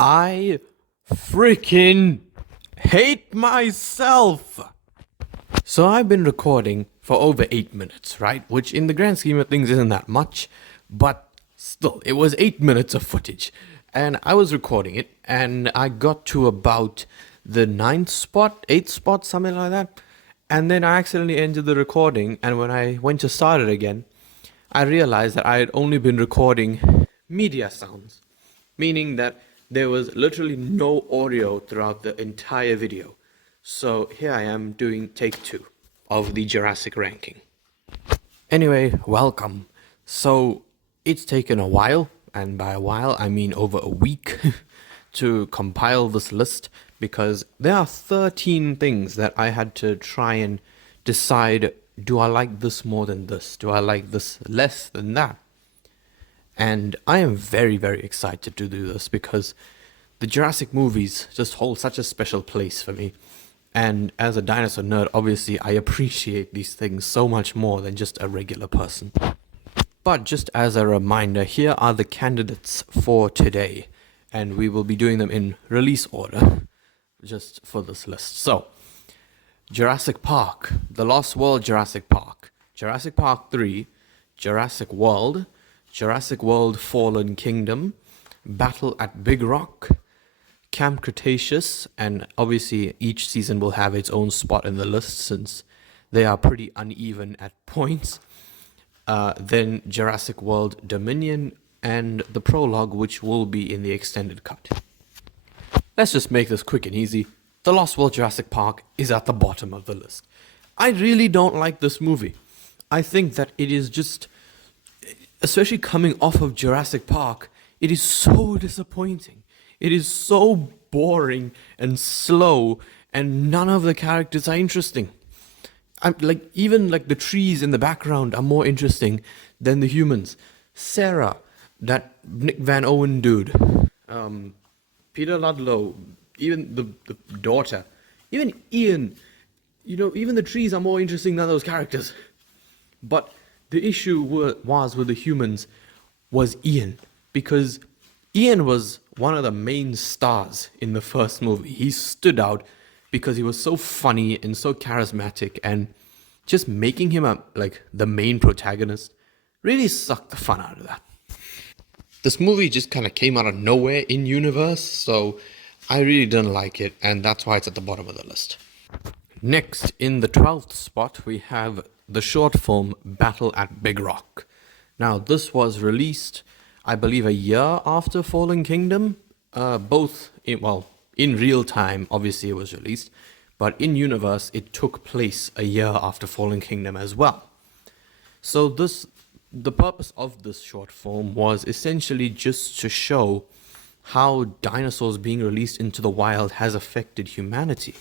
I freaking hate myself. So I've been recording for over 8 minutes, right? Which in the grand scheme of things isn't that much, but still, it was 8 minutes of footage. And I was recording it, and I got to about the 9th spot, 8th spot, something like that. And then I accidentally ended the recording, and when I went to start it again, I realized that I had only been recording media sounds, meaning that there was literally no audio throughout the entire video. So here I am doing take 2 of the Jurassic ranking. Anyway, welcome. So it's taken a while, and by a while I mean over a week, to compile this list because there are 13 things that I had to try and decide, do I like this more than this? Do I like this less than that? And I am very, very excited to do this because the Jurassic movies just hold such a special place for me. And as a dinosaur nerd, obviously, I appreciate these things so much more than just a regular person. But just as a reminder, here are the candidates for today. And we will be doing them in release order, just for this list. So, Jurassic Park, The Lost World Jurassic Park, Jurassic Park 3, Jurassic World, Jurassic World Fallen Kingdom, Battle at Big Rock, Camp Cretaceous, and obviously each season will have its own spot in the list since they are pretty uneven at points. Then Jurassic World Dominion and the Prologue, which will be in the extended cut. Let's just make this quick and easy. The Lost World Jurassic Park is at the bottom of the list. I really don't like this movie. I think that it is just, especially coming off of Jurassic Park, it is so disappointing. It is so boring and slow, and none of the characters are interesting. Even the trees in the background are more interesting than the humans. Sarah, that Nick Van Owen dude, Peter Ludlow, even the daughter, even Ian. Even the trees are more interesting than those characters. But the issue was with the humans was Ian, because Ian was one of the main stars in the first movie. He stood out because he was so funny and so charismatic, and just making him the main protagonist really sucked the fun out of that. This movie just kind of came out of nowhere in universe, so I really didn't like it, and that's why it's at the bottom of the list. Next, in the 12th spot, we have the short film Battle at Big Rock. Now, this was released, I believe, a year after Fallen Kingdom. In real time, obviously it was released, but in universe, it took place a year after Fallen Kingdom as well. So the purpose of this short film was essentially just to show how dinosaurs being released into the wild has affected humanity.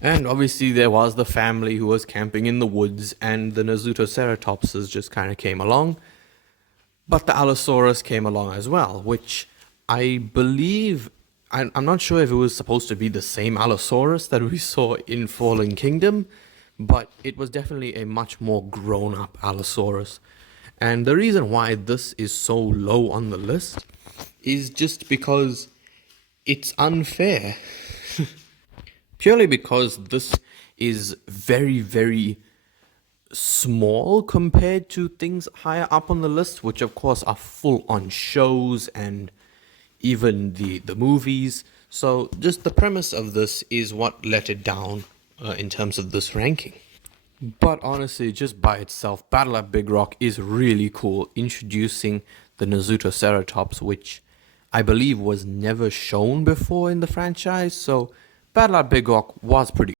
And obviously there was the family who was camping in the woods, and the Nasutoceratopses just kind of came along. But the Allosaurus came along as well, which I believe, I'm not sure if it was supposed to be the same Allosaurus that we saw in Fallen Kingdom, but it was definitely a much more grown-up Allosaurus. And the reason why this is so low on the list is just because it's unfair. Purely because this is very, very small compared to things higher up on the list, which of course are full-on shows and even the movies. So just the premise of this is what let it down in terms of this ranking. But honestly, just by itself, Battle at Big Rock is really cool, introducing the Nasutoceratops, which I believe was never shown before in the franchise. So Battle at Big Rock was pretty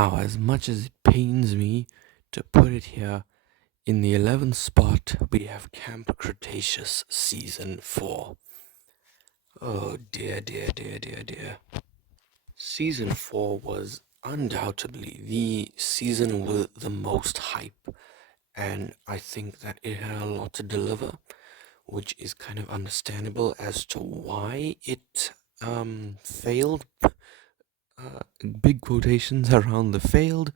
cool. Now, as much as it pains me to put it here, in the 11th spot, we have Camp Cretaceous Season 4. Oh dear, dear, dear, dear, dear. Season 4 was undoubtedly the season with the most hype, and I think that it had a lot to deliver, which is kind of understandable as to why it failed. Big quotations around the failed,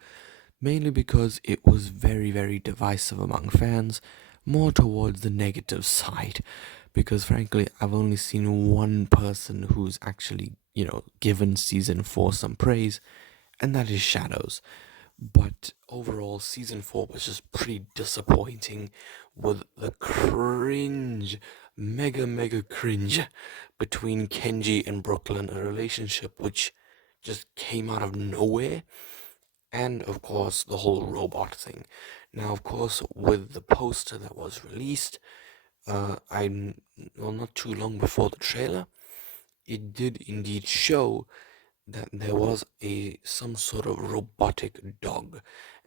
mainly because it was very, very divisive among fans, more towards the negative side. because frankly, I've only seen one person who's actually, given season 4 some praise, and that is Shadows. But overall, season 4 was just pretty disappointing with the cringe, mega, mega cringe between Kenji and Brooklyn, a relationship which just came out of nowhere. And of course, the whole robot thing. Now, of course, with the poster that was released, not too long before the trailer, it did indeed show that there was some sort of robotic dog,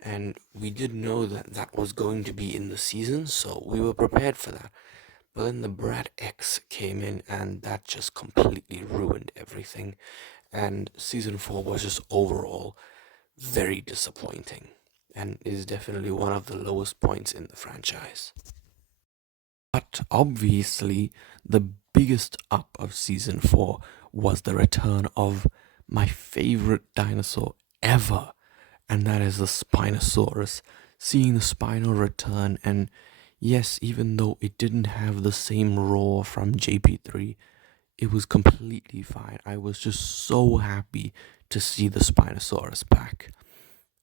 and we did know that that was going to be in the season, so we were prepared for that. But then the Brat X came in, and that just completely ruined everything. And season 4 was just overall very disappointing, and is definitely one of the lowest points in the franchise. But obviously, the biggest up of season 4 was the return of my favorite dinosaur ever, and that is the Spinosaurus. Seeing the Spino return, and yes, even though it didn't have the same roar from JP3, it was completely fine. I was just so happy to see the Spinosaurus back.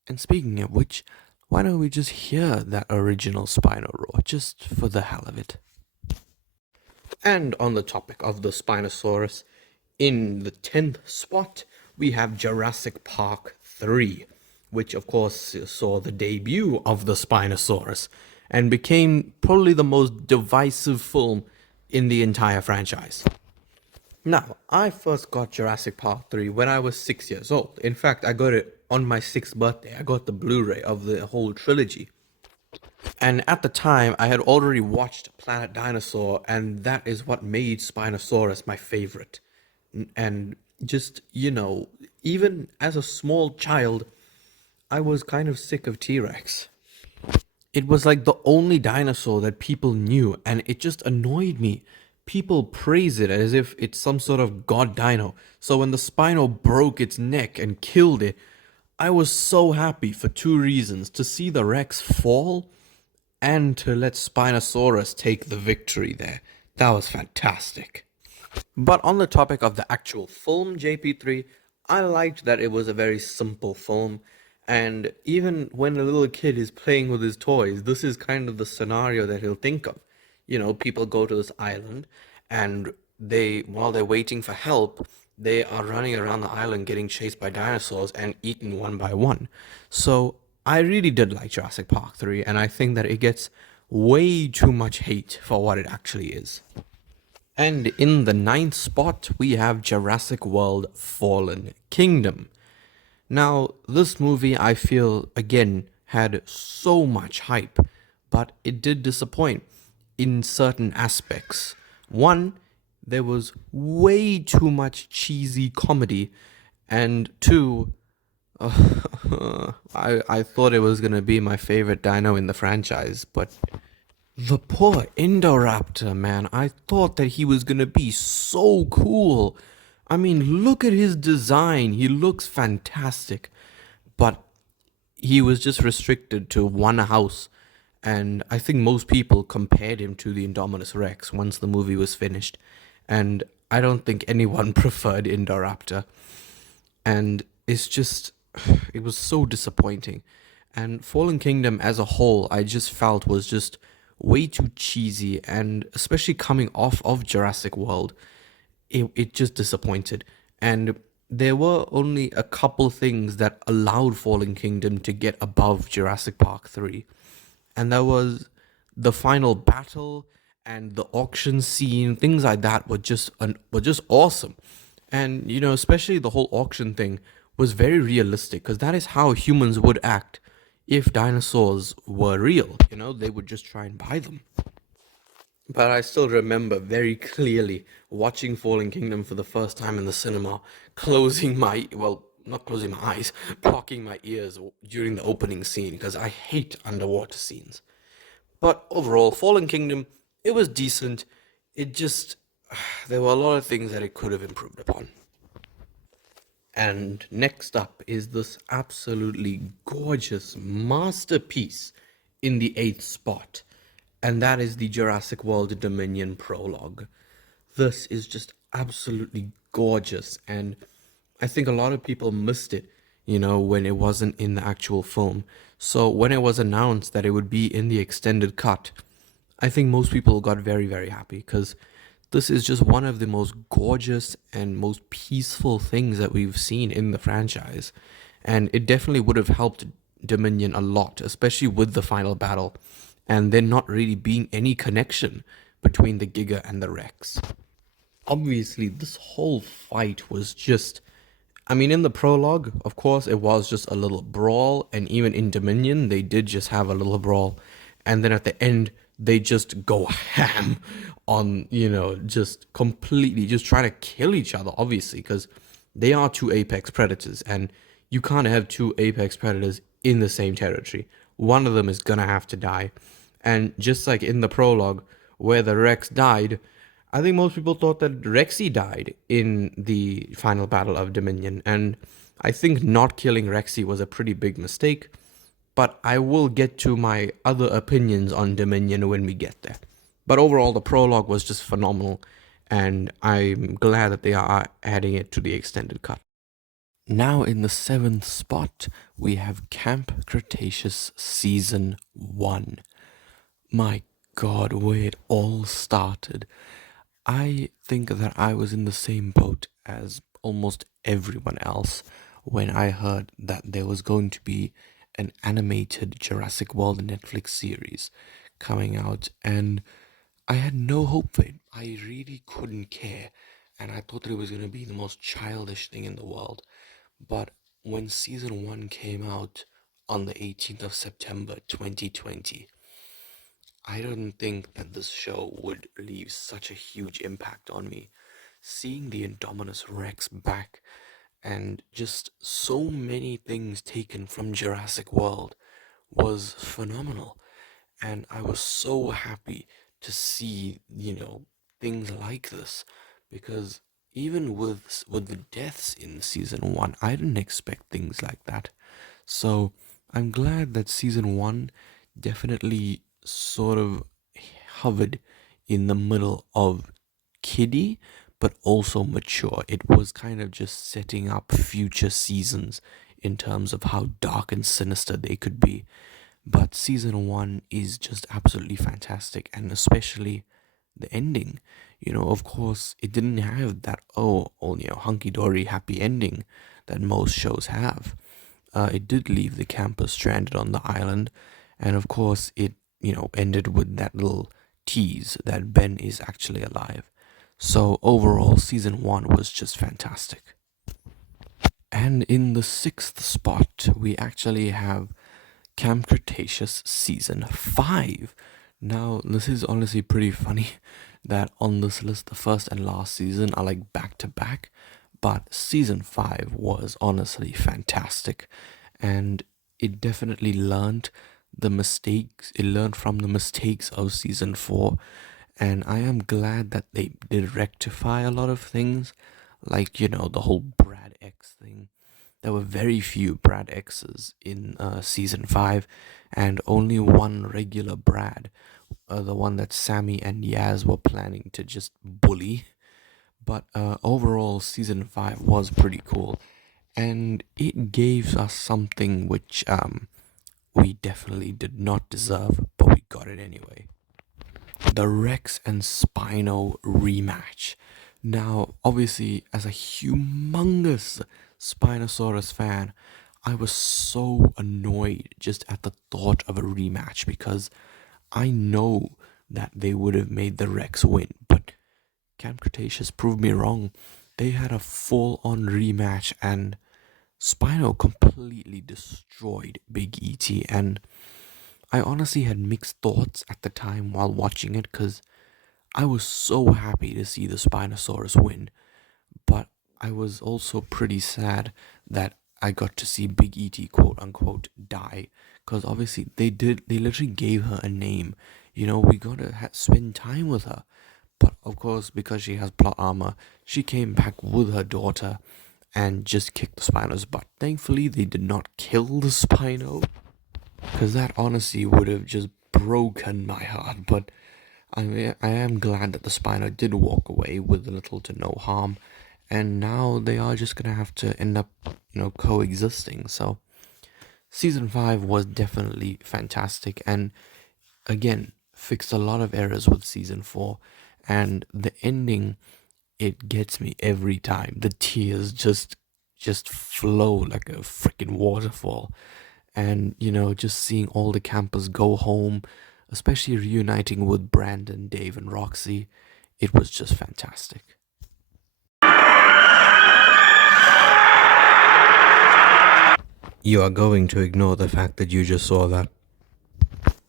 And speaking of which, why don't we just hear that original Spino roar, just for the hell of it? And on the topic of the Spinosaurus, in the 10th spot, we have Jurassic Park 3, which of course saw the debut of the Spinosaurus and became probably the most divisive film in the entire franchise. Now, I first got Jurassic Park 3 when I was 6 years old. In fact, I got it on my 6th birthday. I got the Blu-ray of the whole trilogy. And at the time, I had already watched Planet Dinosaur, and that is what made Spinosaurus my favorite. And just, even as a small child, I was kind of sick of T-Rex. It was like the only dinosaur that people knew, and it just annoyed me. People praise it as if it's some sort of god dino. So when the Spino broke its neck and killed it, I was so happy for two reasons: to see the Rex fall and to let Spinosaurus take the victory there. That was fantastic. But on the topic of the actual film JP3, I liked that it was a very simple film. And even when a little kid is playing with his toys, this is kind of the scenario that he'll think of. People go to this island, and while they're waiting for help, they are running around the island getting chased by dinosaurs and eaten one by one. So I really did like Jurassic Park 3, and I think that it gets way too much hate for what it actually is. And in the 9th spot, we have Jurassic World Fallen Kingdom. Now, this movie, I feel, again, had so much hype, but it did disappoint in certain aspects. One, there was way too much cheesy comedy, and two, I thought it was gonna be my favorite dino in the franchise, but the poor Indoraptor, man. I thought that he was gonna be so cool. I mean, look at his design. He looks fantastic. But he was just restricted to one house. And I think most people compared him to the Indominus Rex once the movie was finished. And I don't think anyone preferred Indoraptor. And it was so disappointing. And Fallen Kingdom as a whole, I just felt was just way too cheesy, and especially coming off of Jurassic World, it just disappointed. And there were only a couple things that allowed Fallen Kingdom to get above Jurassic Park 3. And that was the final battle and the auction scene. Things like that were just awesome. And especially the whole auction thing was very realistic, because that is how humans would act if dinosaurs were real. They would just try and buy them. But I still remember very clearly watching Fallen Kingdom for the first time in the cinema, not closing my eyes, blocking my ears during the opening scene, because I hate underwater scenes. But overall, Fallen Kingdom, it was decent. It just, there were a lot of things that it could have improved upon. And next up is this absolutely gorgeous masterpiece in the 8th spot. and that is the Jurassic World Dominion prologue. This is just absolutely gorgeous, and I think a lot of people missed it, when it wasn't in the actual film. So when it was announced that it would be in the extended cut, I think most people got very, very happy because this is just one of the most gorgeous and most peaceful things that we've seen in the franchise. And it definitely would have helped Dominion a lot, especially with the final battle, and there not really being any connection between the Giga and the Rex. Obviously, this whole fight was just. I mean, in the prologue, of course, it was just a little brawl, and even in Dominion, they did just have a little brawl. And then at the end, they just go ham on, just completely just trying to kill each other, obviously, because they are two apex predators, and you can't have two apex predators in the same territory. One of them is gonna have to die. And just like in the prologue, where the Rex died, I think most people thought that Rexy died in the final battle of Dominion, and I think not killing Rexy was a pretty big mistake, but I will get to my other opinions on Dominion when we get there. But overall, the prologue was just phenomenal, and I'm glad that they are adding it to the extended cut. Now, in the seventh spot, we have Camp Cretaceous Season 1. My god, where it all started. I think that I was in the same boat as almost everyone else when I heard that there was going to be an animated Jurassic World Netflix series coming out, and I had no hope for it. I really couldn't care, and I thought that it was going to be the most childish thing in the world. But when season 1 came out on the 18th of September 2020, I don't think that this show would leave such a huge impact on me. Seeing the Indominus Rex back and just so many things taken from Jurassic World was phenomenal. And I was so happy to see, things like this because even with the deaths in season 1, I didn't expect things like that. So I'm glad that season 1 definitely sort of hovered in the middle of kiddie but also mature. It was kind of just setting up future seasons in terms of how dark and sinister they could be. But season 1 is just absolutely fantastic, and especially the ending. Of course, it didn't have that hunky dory happy ending that most shows have. It did leave the campers stranded on the island, and of course, it ended with that little tease that Ben is actually alive. So overall, season 1 was just fantastic. And in the sixth spot, we actually have Camp Cretaceous Season 5. Now, this is honestly pretty funny that on this list, the first and last season are like back to back, but Season 5 was honestly fantastic, and it definitely learned it learned from the mistakes of Season 4, and I am glad that they did rectify a lot of things, like, the whole Brad X thing. There were very few Brad X's in season 5, and only one regular Brad, the one that Sammy and Yaz were planning to just bully. But overall, season 5 was pretty cool, and it gave us something which we definitely did not deserve, but we got it anyway. The Rex and Spino rematch. Now, obviously, as a humongous Spinosaurus fan, I was so annoyed just at the thought of a rematch because I know that they would have made the Rex win, but Camp Cretaceous proved me wrong. They had a full on rematch, and Spino completely destroyed Big E.T. And I honestly had mixed thoughts at the time while watching it because I was so happy to see the Spinosaurus win, but I was also pretty sad that I got to see Big E.T. quote unquote die because obviously they literally gave her a name. We gotta spend time with her. But of course, because she has plot armor, she came back with her daughter and just kicked the Spino's butt. Thankfully, they did not kill the Spino, because that honestly would have just broken my heart, but I am glad that the Spino did walk away with little to no harm, and now they are just gonna have to end up, coexisting. So season 5 was definitely fantastic, and again fixed a lot of errors with season 4, and the ending, it gets me every time. The tears just flow like a freaking waterfall. And just seeing all the campers go home, especially reuniting with Brandon, Dave, and Roxy, it was just fantastic. You are going to ignore the fact that you just saw that.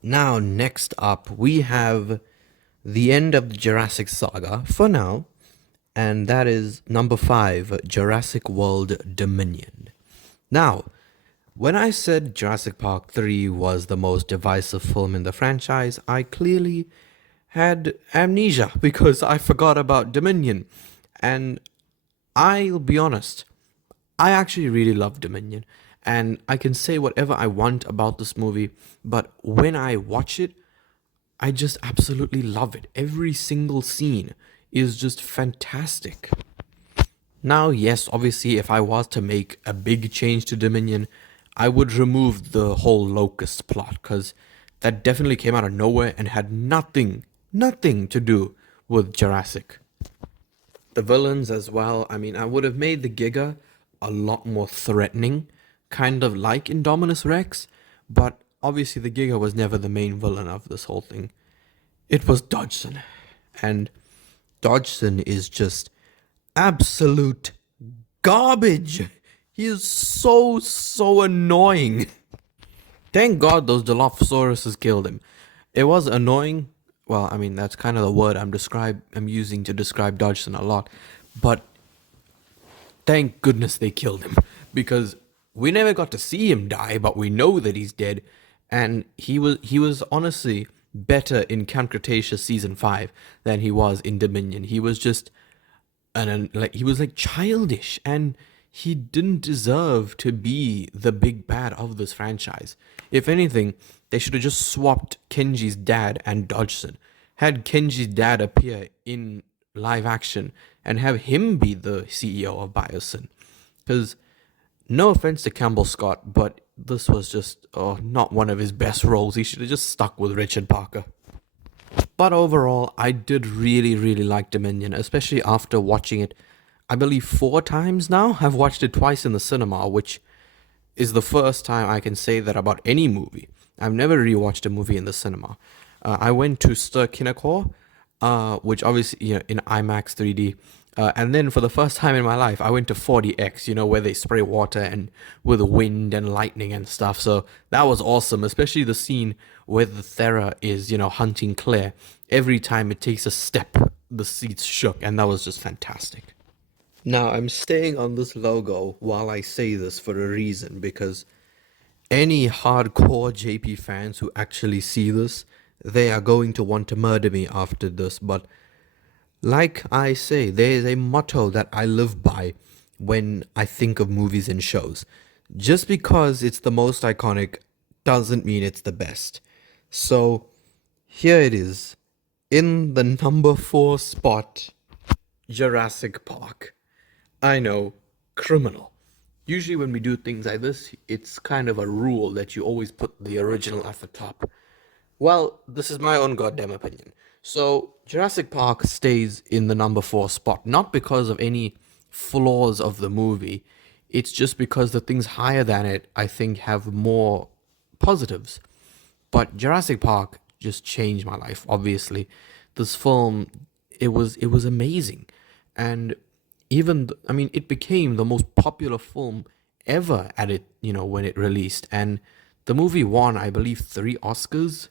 Now, next up, we have the end of the Jurassic saga for now, and that is number 5, Jurassic World Dominion. Now, when I said Jurassic Park 3 was the most divisive film in the franchise, I clearly had amnesia because I forgot about Dominion. And I'll be honest, I actually really love Dominion. And I can say whatever I want about this movie, but when I watch it, I just absolutely love it. Every single scene is just fantastic. Now, yes, obviously, if I was to make a big change to Dominion, I would remove the whole Locust plot, because that definitely came out of nowhere and had nothing to do with Jurassic. The villains as well, I mean, I would have made the Giga a lot more threatening, kind of like Indominus Rex, but obviously the Giga was never the main villain of this whole thing. It was Dodgson. And Dodgson is just absolute garbage. He is so annoying. Thank God those Dilophosaurus killed him. It was annoying. Well, I mean that's kind of the word I'm using to describe Dodgson a lot. But thank goodness they killed him, because we never got to see him die, but we know that he's dead, and he was honestly better in Camp Cretaceous season 5 than he was in Dominion. He was just he was like childish, and he didn't deserve to be the big bad of this franchise. If anything, they should have just swapped Kenji's dad and Dodgson. Had Kenji's dad appear in live action and have him be the CEO of Biosyn. Because, no offense to Campbell Scott, but this was just not one of his best roles. He should have just stuck with Richard Parker. But overall, I did really like Dominion, especially after watching it, I believe 4 times now. I've watched it twice in the cinema, which is the first time I can say that about any movie. I've never rewatched a movie in the cinema. I went to Stir Kinakor, which obviously, in IMAX 3D. And then for the first time in my life, I went to 4DX, where they spray water and with wind and lightning and stuff. So that was awesome, especially the scene where the Thera is, hunting Claire. Every time it takes a step, the seats shook, and that was just fantastic. Now, I'm staying on this logo while I say this for a reason, because any hardcore JP fans who actually see this, they are going to want to murder me after this, but like I say, there is a motto that I live by when I think of movies and shows. Just because it's the most iconic doesn't mean it's the best. So here it is. In the number 4 spot, Jurassic Park. I know, criminal. Usually when we do things like this, it's kind of a rule that you always put the original at the top. Well, this is my own goddamn opinion. So, Jurassic Park stays in the number 4 spot, not because of any flaws of the movie. It's just because the things higher than it, I think, have more positives. But Jurassic Park just changed my life, obviously. This film, it was amazing. And I mean, it became the most popular film ever at it, when it released. And the movie won, I believe, 3 Oscars.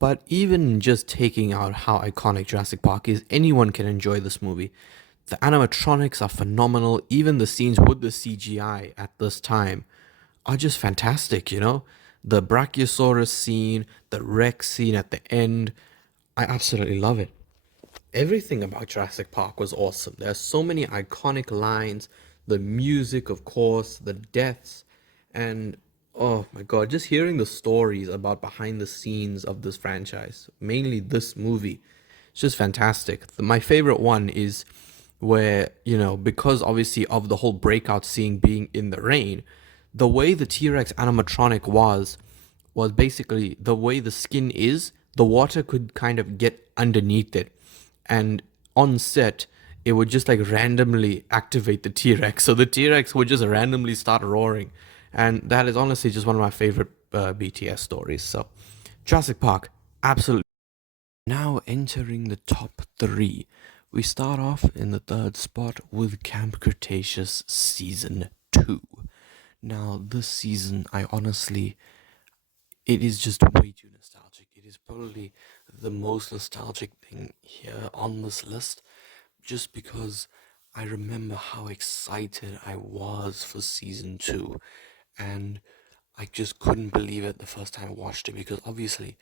But even just taking out how iconic Jurassic Park is, anyone can enjoy this movie. The animatronics are phenomenal. Even the scenes with the CGI at this time are just fantastic, The Brachiosaurus scene, the Rex scene at the end. I absolutely love it. Everything about Jurassic Park was awesome. There are so many iconic lines, the music, of course, the deaths, and Oh my god, just hearing the stories about behind the scenes of this franchise, mainly this movie, it's just fantastic. My favorite one is where, because obviously of the whole breakout scene being in the rain, the way the T Rex animatronic was basically the way the skin is, the water could kind of get underneath it. And on set, it would just like randomly activate the T Rex. So the T Rex would just randomly start roaring. And that is honestly just one of my favorite BTS stories. So, Jurassic Park, absolutely. Now entering the top three, we start off in the third spot with Camp Cretaceous Season 2. Now, this season, it is just way too nostalgic. It is probably the most nostalgic thing here on this list, just because I remember how excited I was for season two, and I just couldn't believe it the first time I watched it because obviously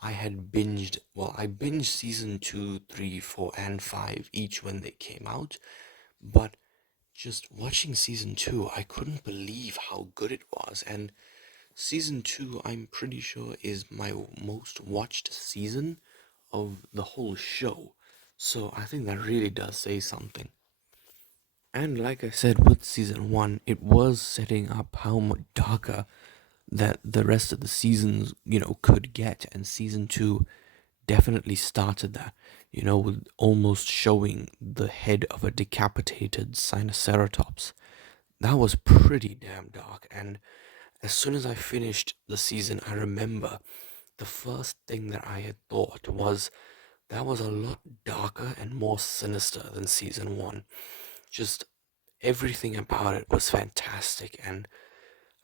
I binged season two, three, four, and five each when they came out, but just watching season two, I couldn't believe how good it was. And season two, I'm pretty sure, is my most watched season of the whole show. So I think that really does say something. And like I said, with season one, it was setting up how much darker that the rest of the seasons, could get. And season two definitely started that, with almost showing the head of a decapitated Sinoceratops. That was pretty damn dark. And as soon as I finished the season, I remember the first thing that I had thought was that was a lot darker and more sinister than season one. Just everything about it was fantastic, and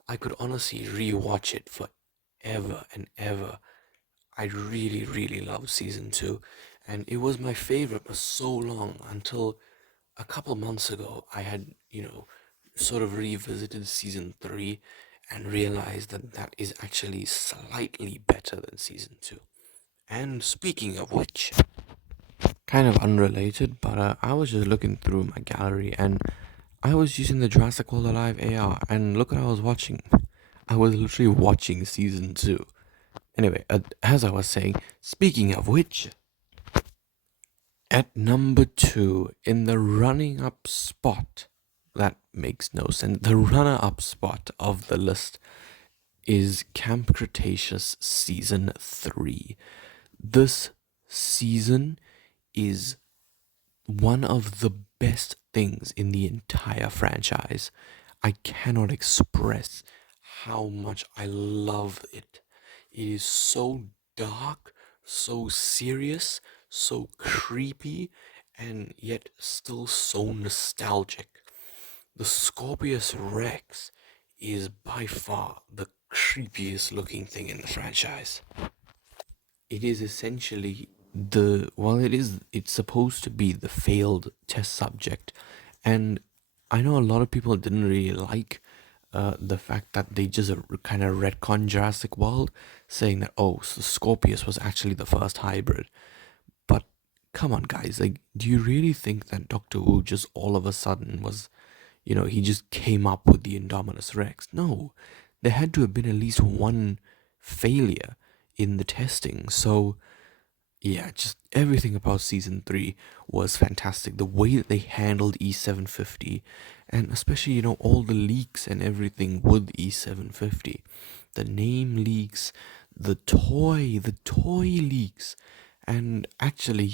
I could honestly rewatch it forever and ever. I really, really loved season two, and it was my favorite for so long until a couple months ago. I had, sort of revisited season three and realized that that is actually slightly better than season two. And speaking of which, kind of unrelated, but I was just looking through my gallery and I was using the Jurassic World Alive AR, and look what I was watching. I was literally watching season two. Anyway, as I was saying, speaking of which, at number two, in the running up spot, that makes no sense. The runner up spot of the list is Camp Cretaceous Season 3. This season is one of the best things in the entire franchise. I cannot express how much I love it. It is so dark, so serious, so creepy, and yet still so nostalgic. The Scorpius Rex is by far the creepiest looking thing in the franchise. It is essentially it's supposed to be the failed test subject, and I know a lot of people didn't really like the fact that they just kind of retcon Jurassic World, saying that, oh, so Scorpius was actually the first hybrid. But come on, guys, like, do you really think that Doctor Who just all of a sudden was, he just came up with the Indominus Rex? No, there had to have been at least one failure in the testing. So yeah, just everything about season three was fantastic. The way that they handled E750, and especially, all the leaks and everything with E750, the name leaks, the toy leaks, and actually,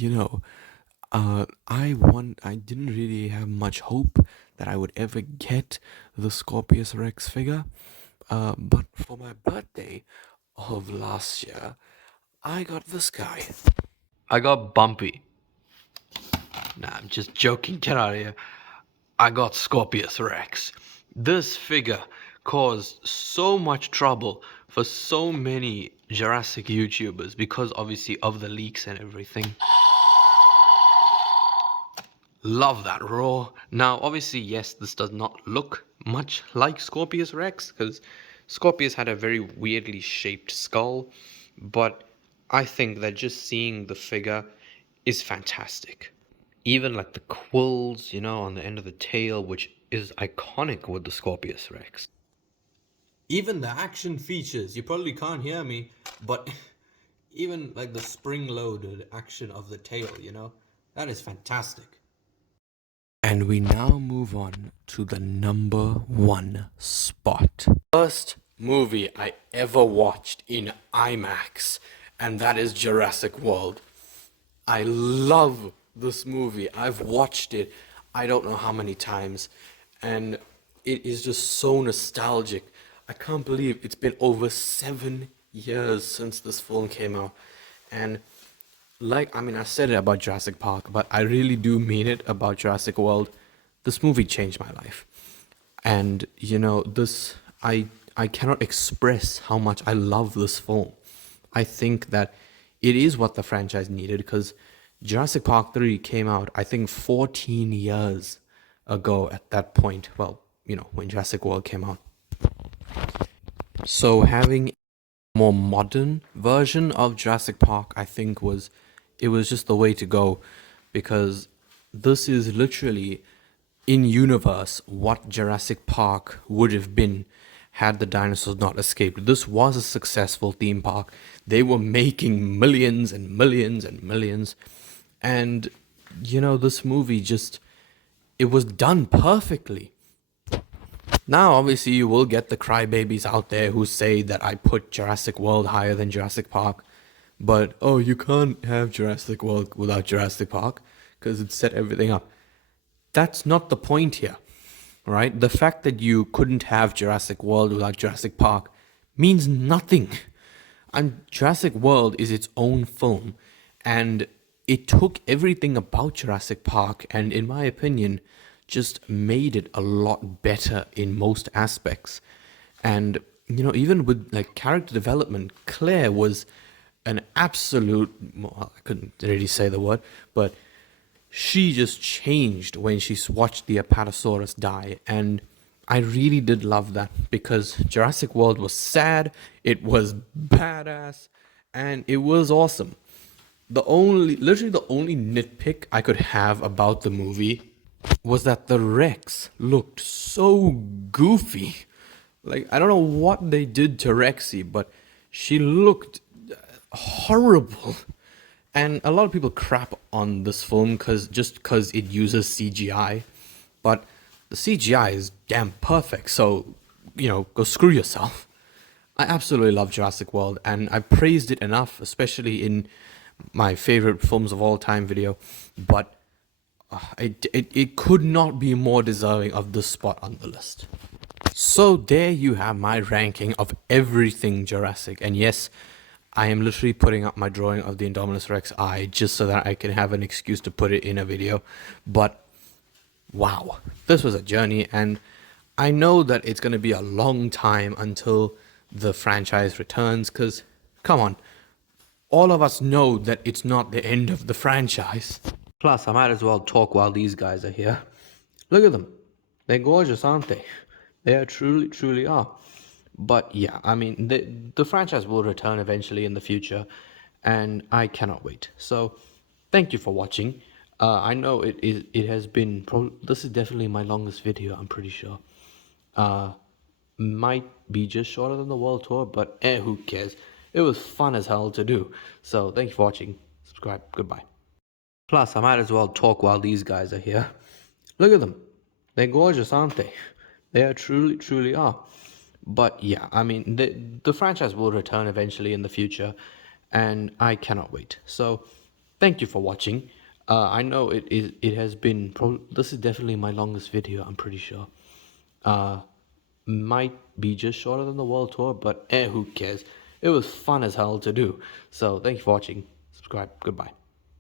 I didn't really have much hope that I would ever get the Scorpius Rex figure, but for my birthday of last year, I got this guy. I got Bumpy. Nah, I'm just joking. Get out of here. I got Scorpius Rex. This figure caused so much trouble for so many Jurassic YouTubers because obviously of the leaks and everything. Love that roar. Now, obviously, yes, this does not look much like Scorpius Rex because Scorpius had a very weirdly shaped skull, but I think that just seeing the figure is fantastic. Even like the quills, on the end of the tail, which is iconic with the Scorpius Rex. Even the action features, you probably can't hear me, but even like the spring-loaded action of the tail, that is fantastic. And we now move on to the number one spot. First movie I ever watched in IMAX, and that is Jurassic World. I love this movie. I've watched it I don't know how many times, and it is just so nostalgic. I can't believe it's been over 7 years since this film came out. And I said it about Jurassic Park, but I really do mean it about Jurassic World. This movie changed my life. And I cannot express how much I love this film. I think that it is what the franchise needed because Jurassic Park 3 came out, I think, 14 years ago at that point. Well, when Jurassic World came out. So having a more modern version of Jurassic Park, I think it was just the way to go because this is literally in universe what Jurassic Park would have been had the dinosaurs not escaped. This was a successful theme park. They were making millions and millions and millions. And this movie just it was done perfectly. Now, obviously, you will get the crybabies out there who say that I put Jurassic World higher than Jurassic Park. But, oh, you can't have Jurassic World without Jurassic Park because it set everything up. That's not the point here, right? The fact that you couldn't have Jurassic World without Jurassic Park means nothing. And Jurassic World is its own film, and it took everything about Jurassic Park and, in my opinion, just made it a lot better in most aspects. And, even with like character development, Claire was an absolute, well, I couldn't really say the word, but she just changed when she watched the Apatosaurus die. And I really did love that because Jurassic World was sad, it was badass, and it was awesome. Literally the only nitpick I could have about the movie was that the Rex looked so goofy. Like, I don't know what they did to Rexy, but she looked horrible. And a lot of people crap on this film because it uses CGI, but the CGI is damn perfect. So, go screw yourself. I absolutely love Jurassic World, and I praised it enough, especially in my favorite films of all time video. But it could not be more deserving of this spot on the list. So there you have my ranking of everything Jurassic. And yes, I am literally putting up my drawing of the Indominus Rex eye just so that I can have an excuse to put it in a video. But wow, this was a journey, and I know that it's going to be a long time until the franchise returns because, come on, all of us know that it's not the end of the franchise. Plus, I might as well talk while these guys are here. Look at them. They're gorgeous, aren't they? They are truly, truly are. But yeah, I mean, the franchise will return eventually in the future, and I cannot wait. So, thank you for watching. I know it has been this is definitely my longest video. I'm pretty sure. Uh, might be just shorter than the world tour, but who cares? It was fun as hell to do. So, thank you for watching. Subscribe. Goodbye. Plus, I might as well talk while these guys are here. Look at them. They're gorgeous, aren't they? They are truly, truly are. But yeah, I mean, the franchise will return eventually in the future, and I cannot wait. So, thank you for watching. I know it has been this is definitely my longest video. I'm pretty sure. Uh, might be just shorter than the world tour, but who cares? It was fun as hell to do. So, thank you for watching. Subscribe. Goodbye.